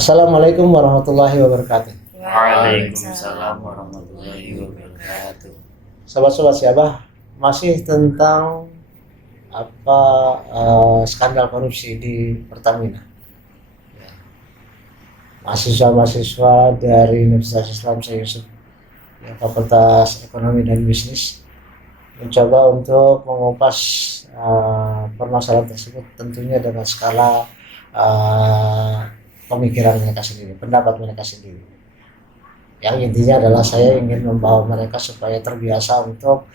Assalamualaikum warahmatullahi wabarakatuh. Waalaikumsalam warahmatullahi wabarakatuh. Sobat-sobat siapa? Masih tentang apa skandal korupsi di Pertamina. Mahasiswa-mahasiswa dari Universitas Islam Syekh Yusuf, Fakultas Ekonomi dan Bisnis, mencoba untuk mengupas permasalahan tersebut, tentunya dengan skala pemikiran mereka sendiri, pendapat mereka sendiri. Yang intinya adalah saya ingin membawa mereka supaya terbiasa untuk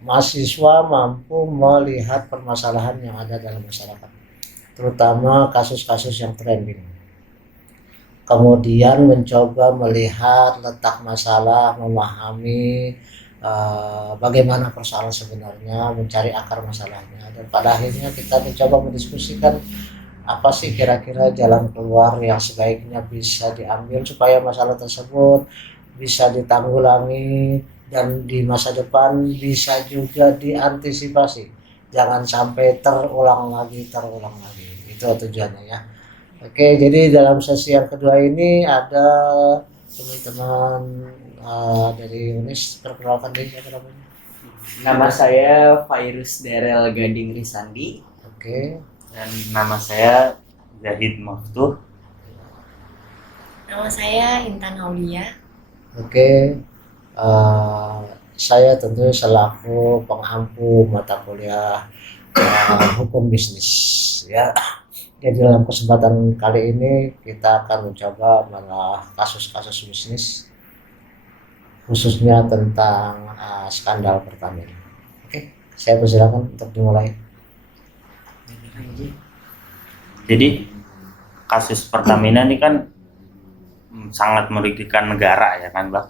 mahasiswa mampu melihat permasalahan yang ada dalam masyarakat, terutama kasus-kasus yang trending. Kemudian mencoba melihat letak masalah, memahami bagaimana persoalan sebenarnya, mencari akar masalahnya, dan pada akhirnya kita mencoba mendiskusikan apa sih kira-kira jalan keluar yang sebaiknya bisa diambil supaya masalah tersebut bisa ditanggulangi dan di masa depan bisa juga diantisipasi, jangan sampai terulang lagi. Itu tujuannya ya. Oke, jadi dalam sesi yang kedua ini ada teman-teman dari UNIS. Perkenalkan diri, siapa namanya? Nama saya Virus Darel Gading Risandi. Oke. Dan nama saya Zahid Maftuh. Nama saya Intan Aulia. Oke. Saya tentu selaku pengampu mata kuliah hukum bisnis ya. Jadi dalam kesempatan kali ini kita akan mencoba menelaah kasus-kasus bisnis, khususnya tentang skandal Pertamina. Oke, saya persilakan untuk dimulai. Jadi kasus Pertamina ini kan sangat merugikan negara ya kan, Bang.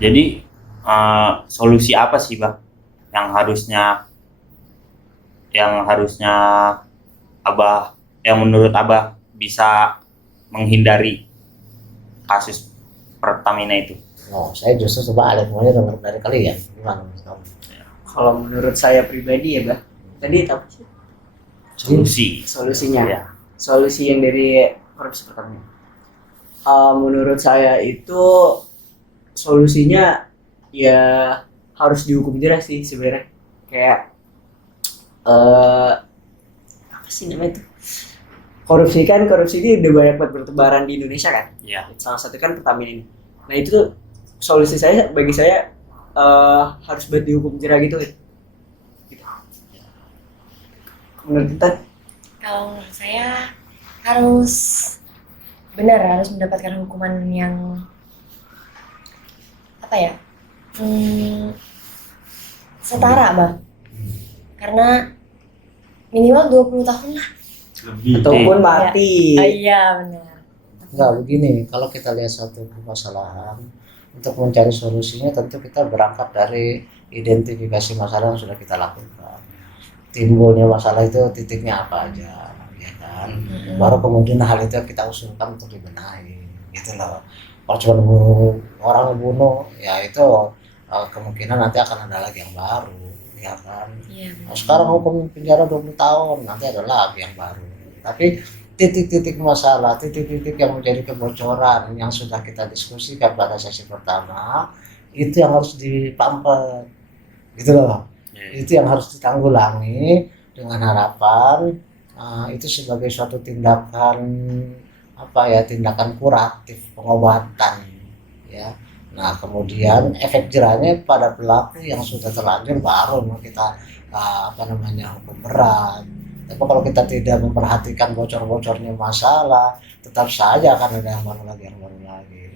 Jadi solusi apa sih, Bang, yang harusnya Abah, yang menurut Abah bisa menghindari kasus Pertamina itu? Oh, saya justru coba maunya dengar dari kalian. Gimana Mas kamu? Kalau menurut saya pribadi ya, Bah. Tadi apa sih? Solusinya. Ya. Solusi yang dari korupsi Pertamina. Menurut saya itu solusinya ya harus dihukum jelas sih sebenarnya. Kayak apa sih namanya itu? Korupsi ini udah banyak banget bertebaran di Indonesia kan? Iya. Salah satu kan Pertamina ini. Nah itu tuh solusi bagi saya harus buat dihukum jelas gitu. Menurut kita? Kalau menurut saya harus mendapatkan hukuman yang apa ya? Setara, Bang. Karena minimal 20 tahun lah. Lebih. Ataupun mati. Iya, benar. Enggak, begini, kalau kita lihat satu permasalahan, untuk mencari solusinya tentu kita berangkat dari identifikasi masalah yang sudah kita lakukan. Timbulnya masalah itu titiknya apa aja, ya kan? Baru kemudian hal itu kita usulkan untuk dibenahi, gitu loh. Kalau cuma orang bunuh, ya itu kemungkinan nanti akan ada lagi yang baru, ya kan? Iya. Nah, sekarang hukum penjara 20 tahun, nanti ada lagi yang baru. Tapi titik-titik masalah, titik-titik yang menjadi kebocoran yang sudah kita diskusikan pada sesi pertama, itu yang harus dipampet, gitu loh. Itu yang harus ditanggulangi dengan harapan itu sebagai suatu tindakan tindakan kuratif, pengobatan ya. Nah kemudian efek jerahnya pada pelaku yang sudah terlanjur baru mau kita hukum berat. Tapi kalau kita tidak memperhatikan bocor-bocornya masalah, tetap saja akan ada yang baru lagi.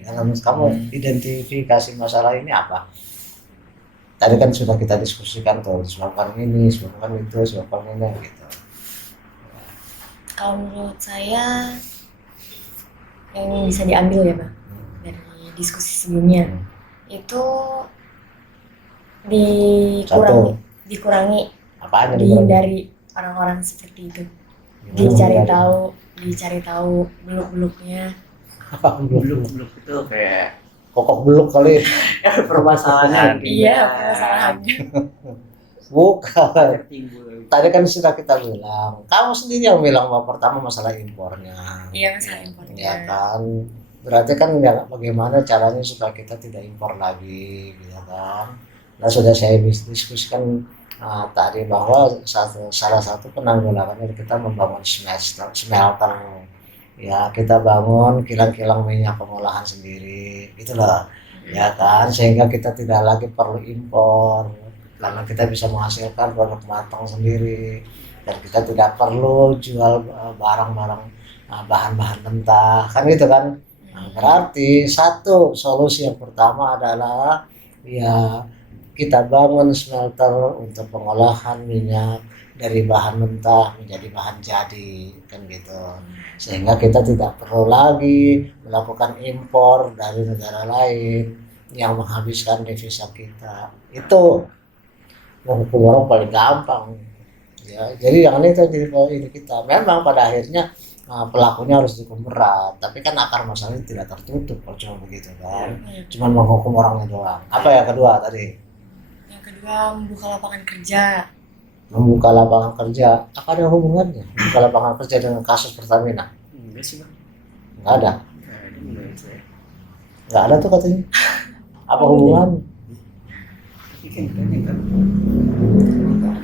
Menurut kamu identifikasi masalah ini apa? Tadi kan sudah kita diskusikan tuh, sebabkan ini, sebabkan itu, sebabkan ini gitu. Kalau menurut saya yang bisa diambil ya, Bang, dari diskusi sebelumnya itu dikurangi Apaan dihindari orang-orang seperti itu. Dicari tahu beluk-beluknya. Beluk-beluk itu kayak Kokok beluk kali. permasalahan. Iya, permasalahannya. Bukan. Timbul tadi kan sudah kita bilang, kamu sendiri yang bilang bahwa pertama masalah impornya, Iya, masalah impornya. ya kan? Berarti kan ya, bagaimana caranya supaya kita tidak impor lagi, ya kan? Nah sudah saya diskusikan tadi bahwa salah satu penanggulangannya kita membangun smelter, ya kita bangun kilang-kilang minyak pengolahan sendiri, itulah, ya kan? Sehingga kita tidak lagi perlu impor karena kita bisa menghasilkan produk matang sendiri dan kita tidak perlu jual barang-barang bahan-bahan mentah kan gitu kan. Nah, berarti satu solusi yang pertama adalah ya kita bangun smelter untuk pengolahan minyak dari bahan mentah menjadi bahan jadi kan gitu, sehingga kita tidak perlu lagi melakukan impor dari negara lain yang menghabiskan devisa kita. Itu menghukum orang paling gampang ya. Jadi yang ini tuh jadi ini kita memang pada akhirnya pelakunya harus dihukum berat, tapi kan akar masalahnya tidak tertutup kalau cuma begitu kan, cuma menghukum orangnya doang. Apa ya kedua tadi? Yang kedua, membuka lapangan kerja. Membuka lapangan kerja, apa ada hubungannya membuka lapangan kerja dengan kasus Pertamina? Enggak sih bang. Nggak ada, Nggak ada menurut saya. nggak ada tuh katanya. Apa hubungan? Tapi kan tadi kan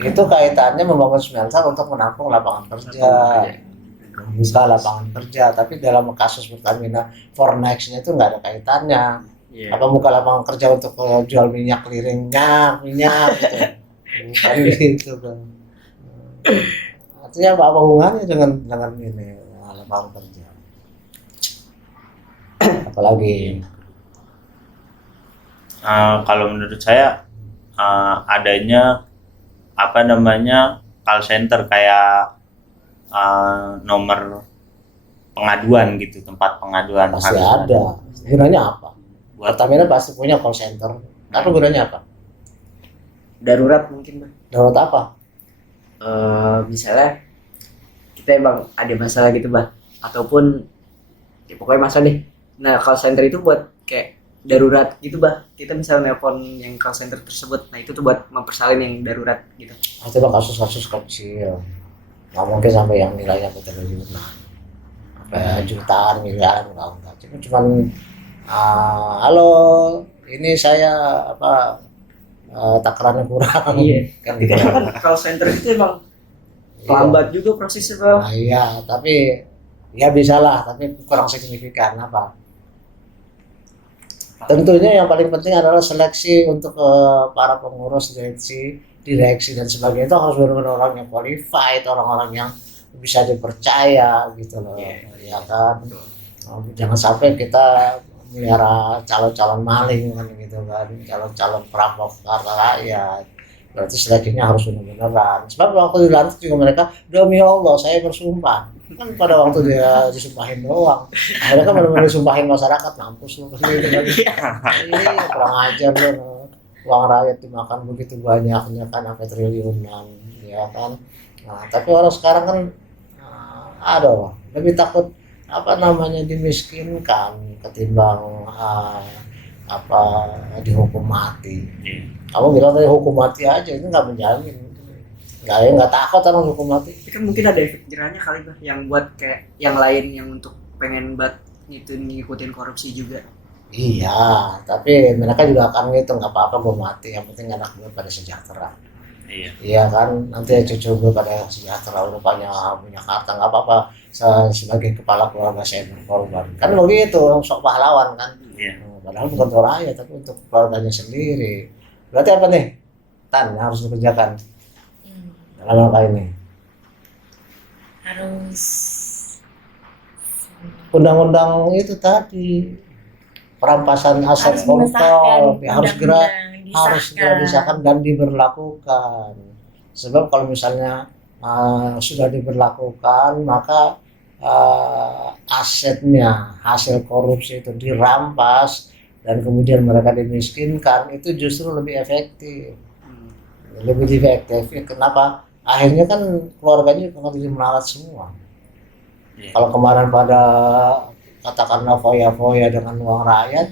Itu kaitannya membangun smelter untuk menampung lapangan kerja, membuka lapangan kerja, tapi dalam kasus Pertamina for next-nya itu nggak ada kaitannya. Iya. Apa buka lapangan kerja untuk jual minyak clearingnya minyak gitu, bukan gitu kan. Artinya apa hubungannya dengan ini lapangan kerja? Apalagi Kalau menurut saya adanya apa namanya call center kayak nomor pengaduan gitu, tempat pengaduan pasti harus ada. Gunanya apa? buat Pertamina pasti punya call center. Tapi gunanya apa? darurat mungkin bang. Darurat apa? Misalnya kita emang ada masalah gitu bang, ataupun ya pokoknya masalah deh. Nah call center itu buat kayak darurat gitu bang. Kita misalnya nelpon yang call center tersebut, nah itu tuh buat mempersalin yang darurat gitu. Itu kasus-kasus kecil. Nggak mungkin sampai yang nilainya bertriliunan. Sampai jutaan, miliaran, enggak. Cuman halo, ini saya takarannya kurang. Iya. Kan Tapi gitu. kan call center itu emang lambat juga prosesnya bang. Nah, iya, tapi ya bisa lah, tapi kurang signifikan apa. Tentunya yang paling penting adalah seleksi untuk para pengurus direksi dan sebagainya itu harus benar-benar orang yang qualified, orang-orang yang bisa dipercaya gitu loh. Ya kan. Jangan sampai kita melihara calon-calon maling kan gitu kan, calon-calon perampok harta rakyat. Berarti seleksinya harus benar-beneran. Sebab waktu dilantik juga mereka, demi Allah saya bersumpah. Kan pada waktu dia disumpahin doang. Akhirnya kan benar-benar disumpahin masyarakat, mampus lu gitu kan. Iya, kurang ajar lu. Uang rakyat dimakan begitu banyaknya kan, sampai triliunan, ya kan. Nah, tapi orang sekarang kan aduh, lebih takut dimiskinkan ketimbang dihukum mati. Kamu bilang tadi hukum mati aja, itu nggak menjamin. Nggak takut orang hukum mati. Tapi kan mungkin ada efek jerahnya kali bang, yang buat kayak yang lain yang untuk pengen ngikutin korupsi juga. Iya, tapi mereka juga akan gitu, nggak apa-apa gue mati, yang penting anak gue pada sejahtera. Iya kan, nanti cucu gue pada sejahtera, rupanya punya harta, nggak apa-apa. Sebagai kepala keluarga saya berkorban. Kan begitu, sok pahlawan kan. Padahal bukan untuk rakyat, tapi untuk keluarganya sendiri. Berarti apa nih, Tan, yang harus dikerjakan dalam hal ini? Harus Undang-undang itu tadi, perampasan aset koruptor, harus segera disahkan dan diberlakukan. Sebab kalau misalnya sudah diberlakukan, maka asetnya hasil korupsi itu dirampas dan kemudian mereka dimiskinkan, itu justru lebih efektif. Kenapa? Akhirnya kan keluarganya akan jadi melarat semua. Kalau kemarin pada katakanlah foya-foya dengan uang rakyat,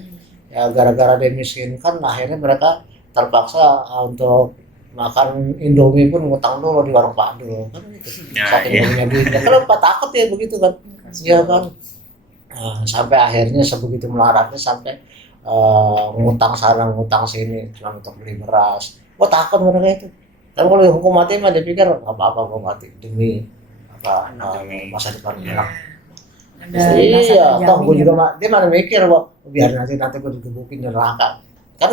ya gara-gara dimiskinkan, akhirnya mereka terpaksa untuk makan Indomie pun ngutang dulu di warung Pak Dul kan gitu. Ya, Saking iya. punya duitnya. Kenapa takut ya begitu kan? Iya kan. Nah, sampai akhirnya sebegitu melaratnya sampai ngutang sana ngutang sini cuma untuk beli beras. Gua takut mereka itu. Tapi kalau hukum mati mah dia pikir nggak apa-apa gua mati demi apa Demi- masa depan Iya. anak. Ada rasa Iya, toh terjamin gue ya, juga Bang. dia mana mikir bahwa biar nanti gue digebukin di neraka. Kan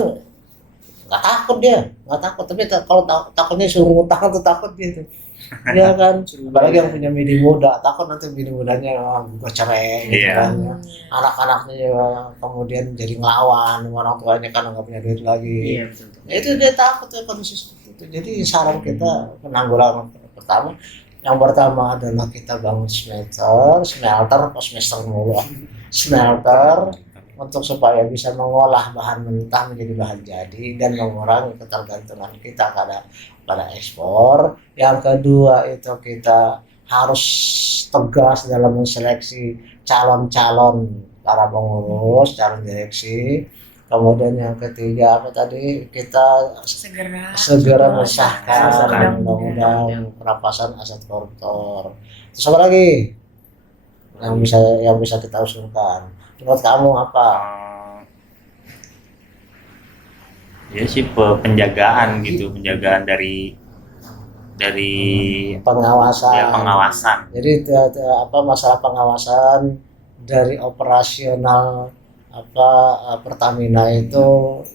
nggak takut dia, nggak takut. Tapi kalau takutnya suruh ngutang tuh takut dia tuh. Iya kan, apalagi yang punya bini muda, takut nanti bini mudanya gue cerai gitu Iya. kan. Anak-anaknya ya, kemudian jadi ngelawan sama orang tuanya karena nggak punya duit lagi. Iya betul. Ya, itu dia takut ya kondisi seperti itu. Jadi saran kita penanggulangan pertama, yang pertama adalah kita bangun smelter atau semester mulu, smelter untuk supaya bisa mengolah bahan mentah menjadi bahan jadi dan mengurangi ketergantungan kita pada ekspor. Yang kedua itu kita harus tegas dalam menseleksi calon-calon para pengurus, calon direksi. Kemudian yang ketiga apa tadi kita segera mensahkan undang-undang perampasan aset koruptor. Terus apa lagi yang bisa kita usulkan? Menurut kamu apa? Ya sih penjagaan gitu, penjagaan dari Pengawasan. ya pengawasan. Jadi masalah pengawasan dari operasional Pertamina itu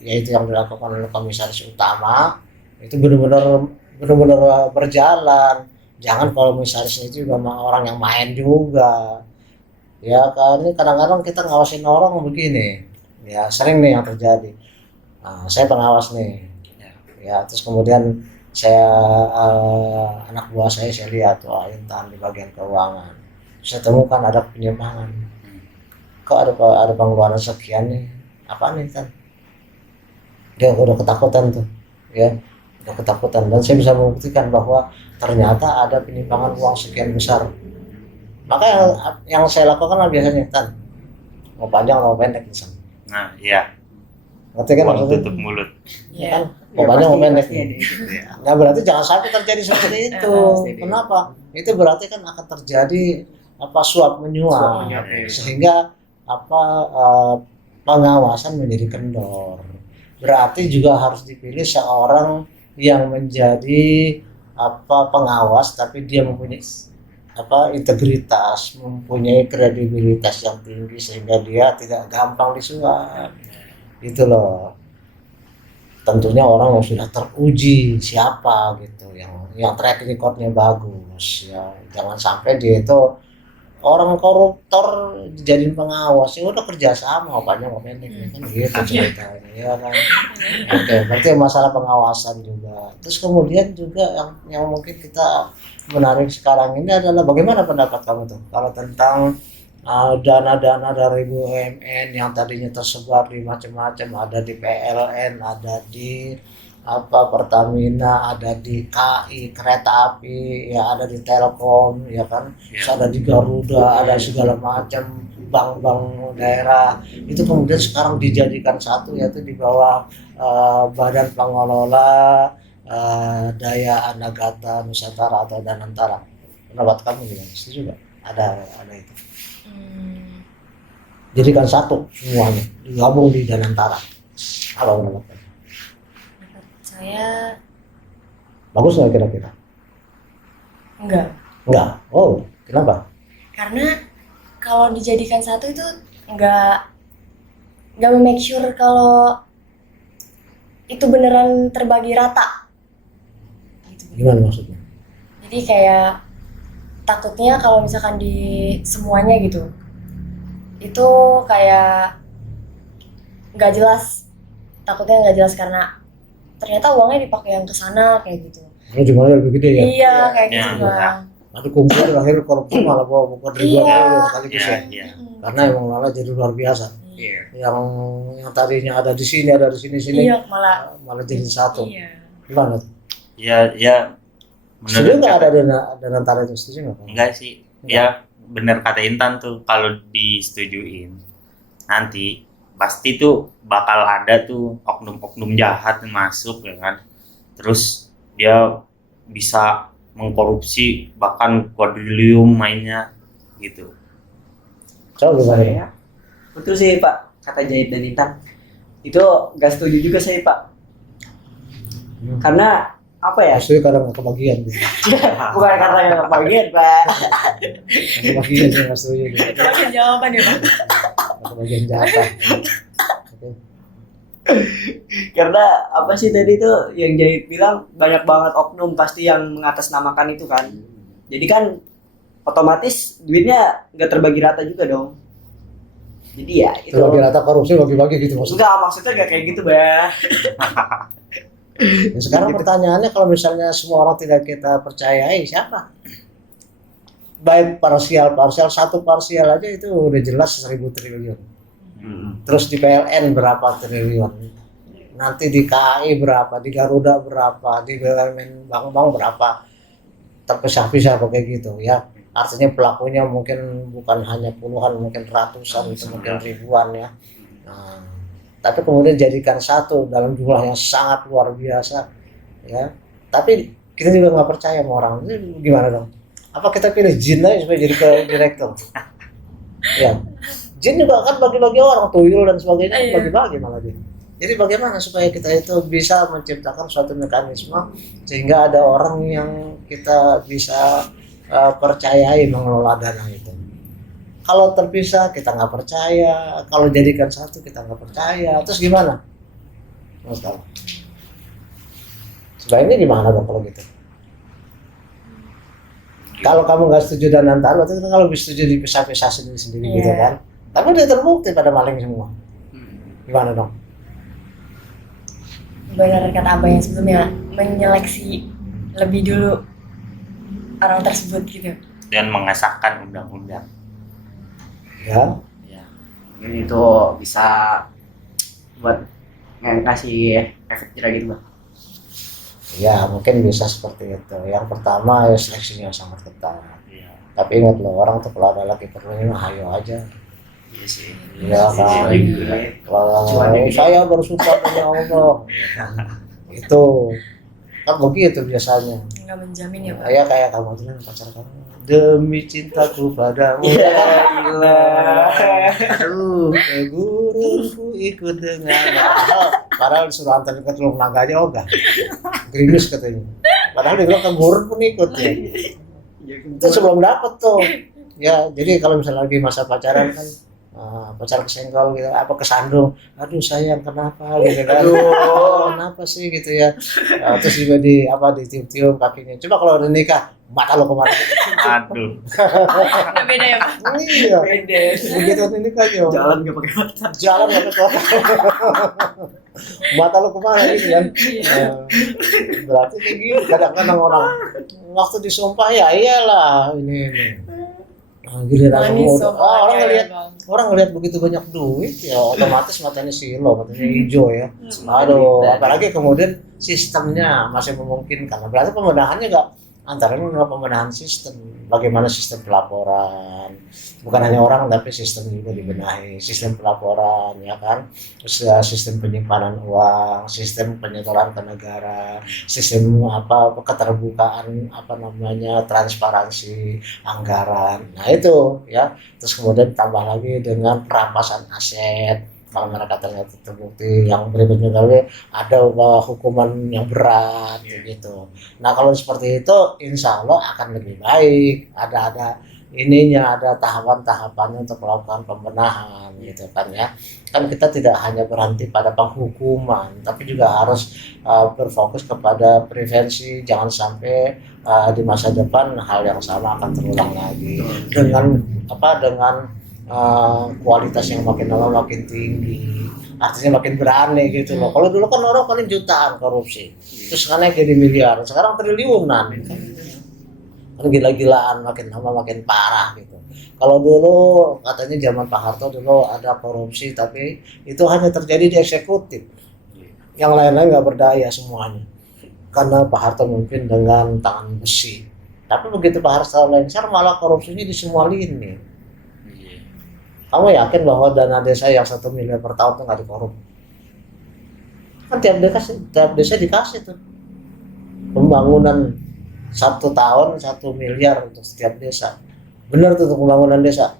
yaitu yang dilakukan oleh komisaris utama itu benar-benar berjalan. Jangan komisaris itu juga orang yang main juga. Ya kan ini kadang-kadang kita ngawasin orang begini. Ya sering nih yang terjadi. Nah, saya pengawas nih. Ya terus kemudian saya anak buah saya lihat wah Intan di bagian keuangan. Saya temukan ada penyimpangan. Kok ada pengeluaran sekian nih, apa nih kan? Dia udah ketakutan tuh, ya, udah ketakutan dan saya bisa membuktikan bahwa ternyata ada penyimpangan uang sekian besar. Maka yang saya lakukan lah biasanya kan, mau panjang mau pendek misalnya. Nah, iya. Ngerti kan Uang maksudnya? tutup mulut. Ya kan, mau panjang mau pendek. Iya. Nah berarti jangan sampai terjadi seperti itu. Pasti. Kenapa? Itu berarti kan akan terjadi suap menyuap, sehingga pengawasan menjadi kendor. Berarti juga harus dipilih seorang yang menjadi pengawas tapi dia mempunyai integritas, mempunyai kredibilitas yang tinggi sehingga dia tidak gampang disuap. Itu loh. Tentunya orang yang sudah teruji siapa gitu, yang track recordnya bagus ya. Jangan sampai dia itu orang koruptor dijadiin pengawas ya udah kerjasama apanya mau pendek kan gitu ceritanya ya kan. Oke, berarti masalah pengawasan juga. Terus kemudian juga yang mungkin kita menarik sekarang ini adalah bagaimana pendapat kamu tuh kalau tentang dana-dana dari BUMN yang tadinya tersebar di macam-macam, ada di PLN, ada di Pertamina, ada di KI kereta api, ya ada di Telkom, ya kan, terus ada di Garuda, ada segala macam bank-bank daerah. Itu kemudian sekarang dijadikan satu yaitu di bawah Badan Pengelola Daya Anagata Nusantara atau Danantara. Pendapat kamu gimana? Setuju nggak? Ada itu. Jadikan satu semuanya, digabung di Danantara. Apa pendapat kamu? Saya Bagus nggak kira-kira? enggak, Oh, kenapa? karena kalau dijadikan satu itu enggak make sure kalau itu beneran terbagi rata gitu. Gimana maksudnya? Jadi kayak takutnya kalau misalkan di semuanya gitu itu kayak nggak jelas, takutnya nggak jelas karena ternyata uangnya dipakai yang ke sana kayak gitu. Ini jumlahnya lebih gede ya? Iya kayak Ya, gitu Bang. Nanti kumpul terakhir korupsi malah bawa bukan ribuan Iya. euro sekaligus ya. Iya. Karena emang malah jadi luar biasa. Iya. Yang tadinya ada di sini Iya malah malah jadi satu. iya. Gimana? Ya Setuju menurut nggak ada dana antara itu? Setuju nggak? enggak sih. Ya benar kata Intan tuh kalau disetujuin nanti pasti tuh bakal ada tuh oknum-oknum jahat yang masuk ya kan. Terus dia bisa mengkorupsi bahkan kuadrilium mainnya gitu. Coba gimana? Saya betul sih Pak, kata Jahit dan Intan. Itu gak setuju juga saya Pak. Karena apa ya? Maksudnya kadang nggak kebagian gitu. Bukan karena yang kebagian Pak. Nggak kebagian sih nggak setuju gitu. Itu lagi jawaban ya Pak. Nggak kebagian jatah. Oke. Karena apa sih tadi tuh yang Jahit bilang banyak banget oknum pasti yang mengatasnamakan itu kan. Jadi kan otomatis duitnya nggak terbagi rata juga dong. Jadi ya itu. Terbagi rata korupsi bagi-bagi gitu maksudnya. Enggak, maksudnya nggak kayak gitu Bah. Ya, sekarang pertanyaannya kalau misalnya semua orang tidak kita percayai siapa? Baik parsial satu parsial aja itu udah jelas 1.000 triliun. Terus di PLN berapa triliun? Nanti di KAI berapa? Di Garuda berapa? Di BUMN bank-bank berapa? Terpisah-pisah kayak gitu ya. Artinya pelakunya mungkin bukan hanya puluhan, mungkin ratusan, mungkin ribuan ya. Nah, tapi kemudian jadikan satu dalam jumlah yang sangat luar biasa ya, tapi kita juga nggak percaya sama orang ini, gimana dong? Apa kita pilih jin aja supaya jadi ke direktur? Ya, jin juga kan bagi-bagi orang, tuyul dan sebagainya Iya. bagi-bagi malah dia. Jadi bagaimana supaya kita itu bisa menciptakan suatu mekanisme sehingga ada orang yang kita bisa percayai mengelola dana itu. Kalau terpisah kita nggak percaya, kalau jadikan satu kita nggak percaya, terus gimana? Mas tahu? Sebaiknya gimana dong kalau gitu? Kalau kamu nggak setuju dan antara, itu kalau lebih setuju dipisah-pisah sendiri-sendiri gitu Iya. kan? Tapi udah terbukti pada maling semua. Gimana dong? Benar kata Abang yang sebelumnya, menyeleksi lebih dulu orang tersebut gitu. Dan mengesahkan undang-undang. Ya, Ya. Ini itu bisa buat ngasih efek jerah gitu Bang. ya mungkin bisa seperti itu. Yang pertama ya seleksinya sangat ketat. Iya. Tapi ingat loh, orang tuh kalau ada laki perlunya mah hayo aja. Iya sih. Iya kan. Kalau saya bersumpah demi Allah, itu kan begitu biasanya. Nggak menjamin ya Pak. Ya kayak kamu bilang pacar kamu, demi cintaku padamu. Iya, gila. Aduh, ke guruku ikut dengan. Padahal disuruh antar ke Teluk Naga aja ogah. Gerimis katanya. Padahal dia bilang ke guru pun ikut ya. Itu sebelum dapet tuh. Ya, jadi kalau misalnya lagi masa pacaran kan pacar kesenggol gitu, apa kesandung, aduh sayang kenapa gitu kan, kenapa sih gitu ya. Terus juga ditiup-tiup kakinya. Coba kalau udah nikah, mata lo kemana? Aduh. Nggak beda ya Pak. Iya, Beda. begitu nikah yo. Jalan nggak pakai mata. Jalan nggak ke kota. Mata lo kemana gitu kan? Berarti kayak gitu. Kadang-kadang orang waktu disumpah ya iyalah ini. Giliran Manis udah, orang soalnya, ngelihat Bang. orang ngelihat begitu banyak duit ya otomatis matanya silo, matanya hijau ya. Aduh, apalagi kemudian sistemnya masih memungkinkan. Berarti pembenahannya nggak antara ini nggak pembenahan sistem. Bagaimana sistem pelaporan? Bukan hanya orang tapi sistem juga dibenahi. Sistem pelaporan ya kan, terus sistem penyimpanan uang, sistem penyetoraan ke negara, sistem keterbukaan transparansi anggaran. Nah itu ya. Terus kemudian tambah lagi dengan perampasan aset. Kalau mereka ternyata terbukti, yang berikutnya kali ada hukuman yang berat gitu. Nah kalau seperti itu, insya Allah akan lebih baik. Ada tahapan-tahapannya untuk melakukan pembenahan gitu kan ya. Kan kita tidak hanya berhenti pada penghukuman, tapi juga harus berfokus kepada prevensi, jangan sampai di masa depan hal yang sama akan terulang lagi dengan kualitas yang makin lama makin tinggi, artinya makin berani gitu loh. Kalau dulu kan orang paling jutaan korupsi, terus sekarang jadi miliar, sekarang triliunan kan gila-gilaan, makin lama makin parah gitu. Kalau dulu katanya zaman Pak Harto dulu ada korupsi, tapi itu hanya terjadi di eksekutif, yang lain-lain nggak berdaya semuanya karena Pak Harto mungkin dengan tangan besi. Tapi begitu Pak Harto lengser malah korupsinya di semua lini. Kamu yakin bahwa dana desa yang 1 miliar per tahun tuh nggak dikorup? Kan tiap desa dikasih tuh. pembangunan 1 tahun 1 miliar untuk setiap desa. Benar tuh untuk pembangunan desa.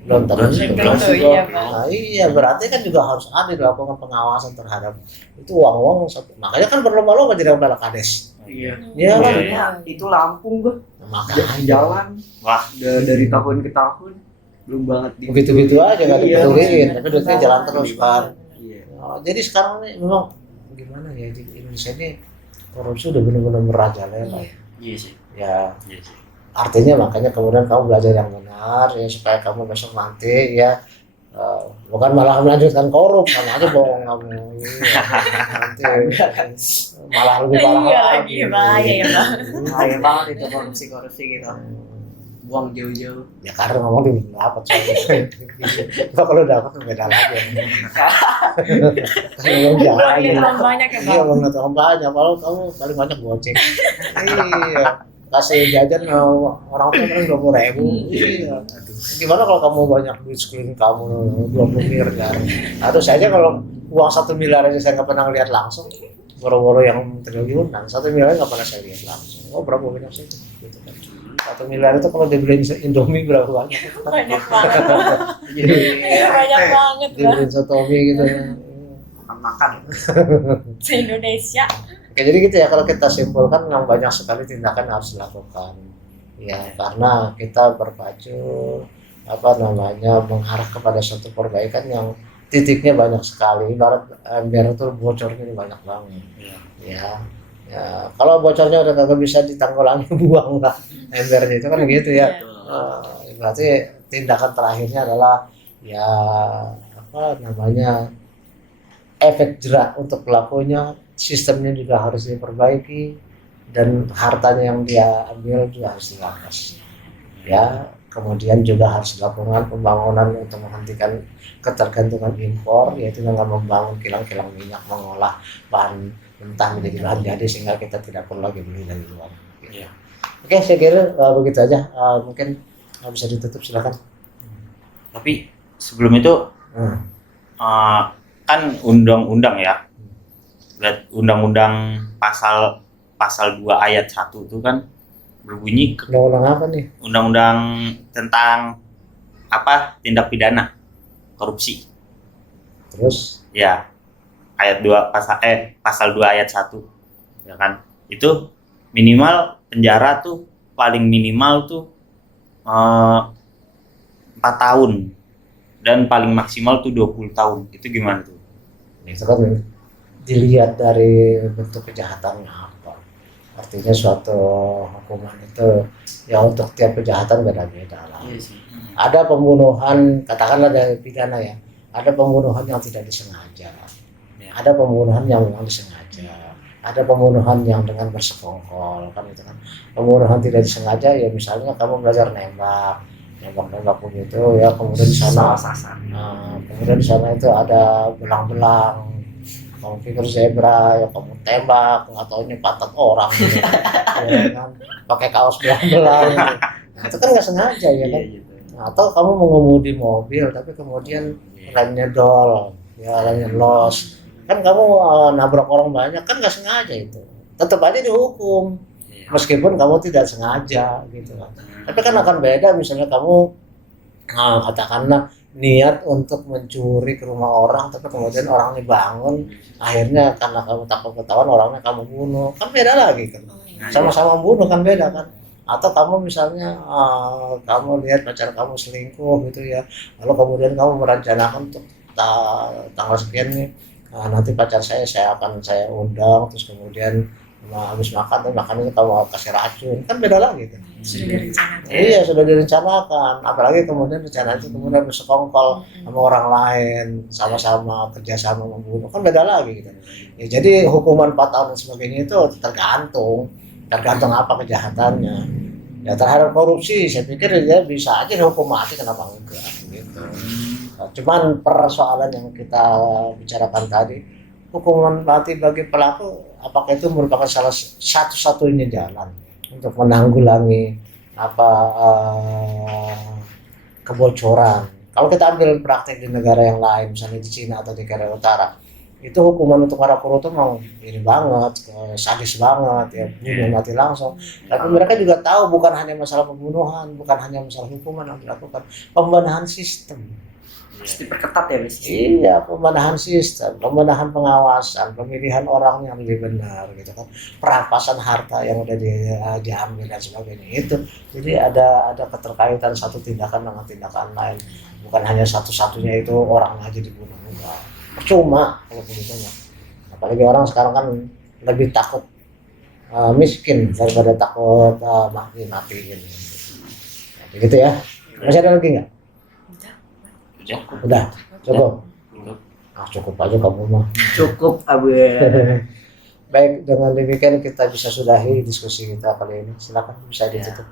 Belum tentu. Belum tentu, iya, Pak. Nah, iya berarti kan juga harus ada dilakukan pengawasan terhadap itu uang-uang. Makanya kan berlomba-lomba jadi kepala kades. Iya. Iya kan? Makanya itu Lampung gua Makanya jalan Wah, dari tahun ke tahun belum banget begitu-begitu aja nggak Iya, dipeduliin, maksudnya. tapi duitnya jalan terus kan. Iya. Oh, jadi sekarang ini memang gimana ya di Indonesia ini korupsi udah benar-benar merajalela. iya sih. Ya Iya sih. artinya makanya kemudian kamu belajar yang benar ya supaya kamu besok nanti ya bukan malah melanjutkan korup sama aja bohong kamu. Iya, nanti malah lebih parah Iya lagi. lagi, bahaya ya, Pak. Bahaya banget itu korupsi gitu. Buang jauh-jauh. Ya karena ngomong di dapat soalnya. Kalau dapat beda lagi. Kalau Belum jangan. terlalu banyak ya, Iya Pak. bang, nggak terlalu banyak. Kalau kamu paling banyak goceng. Iya. Kasih jajan orang tua paling 20.000. Iya. Gimana kalau kamu banyak duit sekeliling kamu 20 miliar? Atau saja kalau uang 1 miliar aja saya nggak pernah lihat langsung. Boro-boro yang triliunan, 1 miliar nggak pernah saya lihat langsung. Oh berapa banyak sih? Gitu kan. 1 miliar itu kalau dibeliin Indomie berapa banyak? Banyak banget. Jadi Banyak banget, Pak. dibeliin sotomi gitu. Makan. Se-Indonesia. Oke, jadi gitu ya kalau kita simpulkan memang banyak sekali tindakan yang harus dilakukan. Ya, karena kita berpacu mengarah kepada suatu perbaikan yang titiknya banyak sekali. Ibarat ember itu bocornya ini banyak banget. Ya. Ya, kalau bocornya udah kagak bisa ditanggulangi buang lah embernya itu kan gitu ya. Berarti tindakan terakhirnya adalah ya efek jerak untuk pelakunya, sistemnya juga harus diperbaiki dan hartanya yang dia ambil juga harus dirampas. Ya, kemudian juga harus dilakukan pembangunan untuk menghentikan ketergantungan impor, yaitu dengan membangun kilang-kilang minyak, mengolah bahan mentah menjadi bahan jadi sehingga kita tidak perlu lagi beli dari luar. Iya. Oke, saya kira begitu aja. Mungkin bisa ditutup, silakan. Tapi sebelum itu kan undang-undang ya. Lihat undang-undang pasal 2 ayat 1 itu kan berbunyi Undang-undang apa nih? undang-undang tentang tindak pidana korupsi. Terus Ya. Ayat 2 pasal 2 ayat 1. Ya kan? Itu minimal penjara tuh paling minimal tuh 4 tahun dan paling maksimal tuh 20 tahun. Itu gimana tuh? itu kan dilihat dari bentuk kejahatannya apa. Artinya suatu hukuman itu ya untuk tiap kejahatan beda-beda lah. Iya sih. Ada pembunuhan, katakanlah dari pidana ya, ada pembunuhan yang tidak disengaja, ada pembunuhan yang memang disengaja, ada pembunuhan yang dengan bersekongkol kan itu kan. Pembunuhan tidak disengaja ya misalnya kamu belajar nembak begitu ya, kemudian di sana kemudian di sana itu ada belang-belang, kamu pikir zebra ya kamu tembak, nggak tahu ini pantat orang gitu. Ya kan pakai kaos belang-belang gitu. Nah, itu kan nggak sengaja ya kan. Nah, atau kamu mengemudi mobil tapi kemudian remnya dol ya, remnya los kan, kamu nabrak orang banyak kan nggak sengaja, itu tetap aja dihukum meskipun kamu tidak sengaja gitu kan. Tapi kan akan beda misalnya kamu katakanlah niat untuk mencuri ke rumah orang tapi kemudian orang ini bangun, akhirnya karena kamu takut ketahuan orangnya kamu bunuh, kan beda lagi kan. Sama-sama bunuh kan beda kan. Atau kamu misalnya kamu lihat pacar kamu selingkuh gitu ya, lalu kemudian kamu merencanakan untuk tanggal sekian nih nanti pacar saya akan undang, terus kemudian habis makan itu kamu kasih racun, kan beda lagi kan. Sudah direncanakan. Iya sudah direncanakan, apalagi kemudian rencana itu kemudian bersekongkol sama orang lain, sama-sama kerjasama membunuh, kan beda lagi gitu. Ya, jadi hukuman 4 tahun dan sebagainya itu tergantung apa kejahatannya. Ya terhadap korupsi saya pikir ya bisa aja dihukum mati, kenapa enggak gitu. Cuman persoalan yang kita bicarakan tadi, hukuman mati bagi pelaku apakah itu merupakan salah satu-satunya jalan untuk menanggulangi kebocoran. Kalau kita ambil praktek di negara yang lain, misalnya di Cina atau di Korea Utara, itu hukuman untuk para koruptor mau ini banget, sadis banget ya, bunuh mati langsung. Tapi mereka juga tahu bukan hanya masalah pembunuhan, bukan hanya masalah hukuman yang dilakukan, pembenahan sistem. Pasti diperketat ya Mas. Iya, pembenahan sistem, pembenahan pengawasan, pemilihan orang yang lebih benar gitu kan, perampasan harta yang udah diambil dan sebagainya itu. Jadi ada keterkaitan satu tindakan dengan tindakan lain, bukan hanya satu-satunya itu orang aja dibunuh, enggak. Percuma kalau begitu mah. Apalagi orang sekarang kan lebih takut miskin daripada takut mati-matiin. Begitu ya. Masih ada lagi nggak? Udah, cukup. Cukup aja kamu mah. Cukup Abu. Baik, dengan demikian kita bisa sudahi diskusi kita kali ini. Silakan bisa ditutup.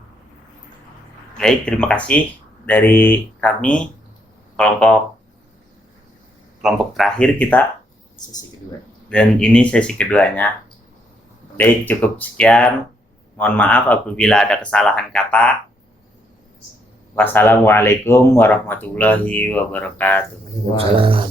Baik, terima kasih dari kami kelompok terakhir kita, Sesi kedua. dan ini sesi keduanya. Baik, cukup sekian. Mohon maaf apabila ada kesalahan kata. Wassalamualaikum warahmatullahi wabarakatuh. Waalaikumsalam.